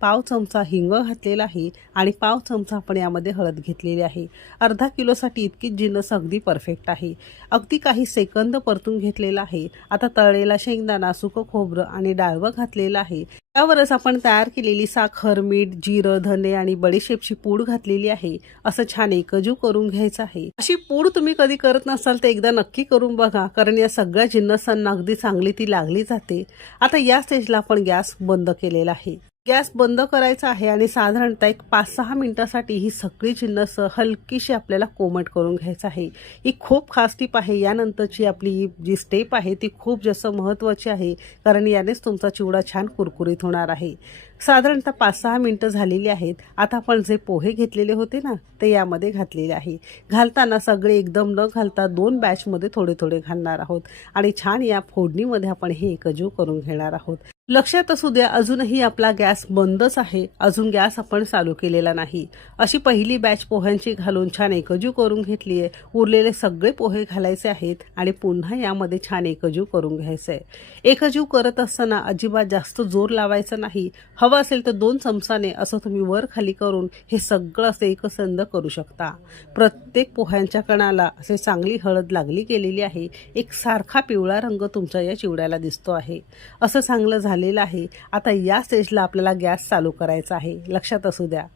पाव चमचा हिंग घातलेला आहे आणि पाव चमचा आपण यामध्ये हळद घेतलेली आहे। अर्धा किलोसाठी इतकीच जिन्नस अगदी परफेक्ट आहे। अगदी काही सेकंद परतून घेतलेला आहे। आता तळलेला शेंगदाणा, सुकं खोबरं आणि डाळवं घातलेलं आहे। त्यावरच आपण तयार केलेली साखर, मीठ, जिरं, धने आणि बडीशेपची पूड घातलेली आहे। असं छान एकजीव करून घ्यायचं आहे। अशी पूड तुम्ही कधी करत नसाल तर एकदा नक्की करून बघा, कारण या सगळ्या जिन्नसांना अगदी चांगली ती लागली जाते। आता या स्टेजला आपण गॅस बंद केलेला आहे। गॅस बंद करायचा आहे आणि साधारणतः एक 5-6 मिनिटांसाठी ही सगळी जिन्नस हलकीशी आपल्याला कोमट करून घ्यायचं आहे। ही खूप खास टिप आहे। यानंतरची आपली जी स्टेप आहे ती खूप जास्त महत्त्वाची आहे, कारण यानेच तुमचा चिवडा छान कुरकुरीत होणार आहे। साधारणतः 5-6 मिनिटं झालेली आहेत। आता आपण जे पोहे घेतलेले होते ना ते यामध्ये घातलेले आहे। घालताना सगळे एकदम न घालता 2 बॅचमध्ये थोडे थोडे घालणार आहोत आणि छान या फोडणीमध्ये आपण हे एकजीव करून घेणार आहोत। लक्षात असू द्या, अजूनही आपला गॅस बंदच आहे, अजून गॅस आपण चालू केलेला नाही। अशी पहिली बॅच पोह्यांची घालून छान एकजीव करून घेतली आहे। उरलेले सगळे पोहे घालायचे आहेत आणि पुन्हा यामध्ये छान एकजीव करून घ्यायचं आहे। एकजीव करत असताना अजिबात जास्त जोर लावायचा नाही। हवं असेल तर 2 चमचाने असं तुम्ही वर खाली करून हे सगळं असं एकसंध करू शकता। प्रत्येक पोह्यांच्या कणाला असे चांगली हळद लागली गेलेली आहे। एक सारखा पिवळा रंग तुमच्या या चिवड्याला दिसतो आहे। असं चांगलं झालेलं आहे। आता या स्टेजला आपल्याला गॅस चालू करायचा आहे, लक्षात असू द्या।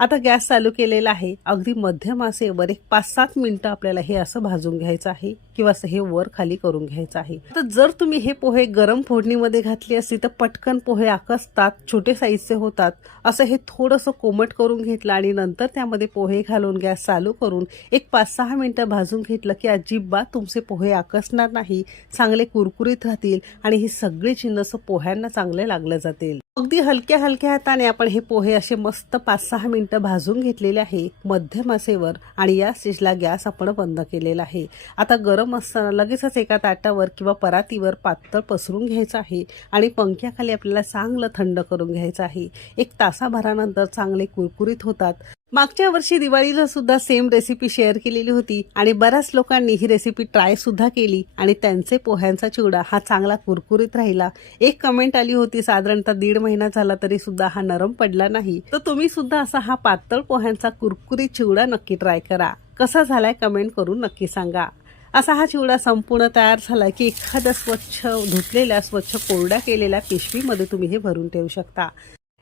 आता गॅस चालू केलेला आहे। अगदी मध्यम आचेवर एक 5-7 मिनिटं आपल्याला हे असं भाजून घ्यायचं आहे किंवा असं हे वर खाली करून घ्यायचं आहे। तर जर तुम्ही हे पोहे गरम फोडणीमध्ये घातली असती तर पटकन पोहे आकसतात, छोटे साईजचे होतात। असं हे थोडंसं कोमट करून घेतलं आणि नंतर त्यामध्ये पोहे घालून गॅस चालू करून एक 5-6 मिनिटं भाजून घेतलं की अजिबात तुमचे पोहे आकसणार नाही, चांगले कुरकुरीत राहतील आणि ही सगळी जिन्नस पोह्यांना चांगले लागले जातील। अगदी हलक्या हलक्या हाताने आपण हे पोहे असे मस्त 5-6 मिनिटं भाजून घेतलेले आहे मध्यम आचेवर आणि या स्टेजला गॅस आपण बंद केलेला आहे। आता गरम असताना लगेचच एका ताटावर किंवा परातीवर पातळ पसरून घ्यायचं आहे आणि पंख्याखाली आपल्याला चांगलं थंड करून घ्यायचं आहे। 1 तासाभरानंतर चांगले कुरकुरीत होतात। मागच्या वर्षी दिवाळीला सुद्धा सेम रेसिपी शेअर केलेली होती आणि बऱ्याच लोकांनी ही रेसिपी ट्राय सुद्धा केली आणि त्यांचे पोह्यांचा चिवडा हा चांगला कुरकुरीत राहिला। एक कमेंट आली होती, साधारणतः 1.5 महिना झाला तरी सुद्धा हा नरम पडला नाही। तर तुम्ही सुद्धा असा हा पातळ पोह्यांचा कुरकुरीत चिवडा नक्की ट्राय करा। कसा झालाय कमेंट करून नक्की सांगा। असा हा चिवडा संपूर्ण तयार झाला की एखाद्या स्वच्छ धुतलेल्या, स्वच्छ कोरड्या केलेल्या पिशवीमध्ये तुम्ही हे भरून ठेवू शकता।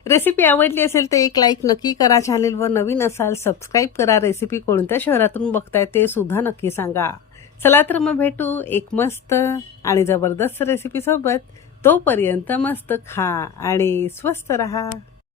रेसिपी आवडली असेल तर एक लाईक नक्की करा। चॅनेलवर नवीन असाल सबस्क्राईब करा। रेसिपी कोणत्या शहरातून बघताय ते सुद्धा नक्की सांगा। चला तर मग भेटू एक मस्त आणि जबरदस्त रेसिपी सोबत। तोपर्यंत मस्त खा आणि स्वस्त रहा।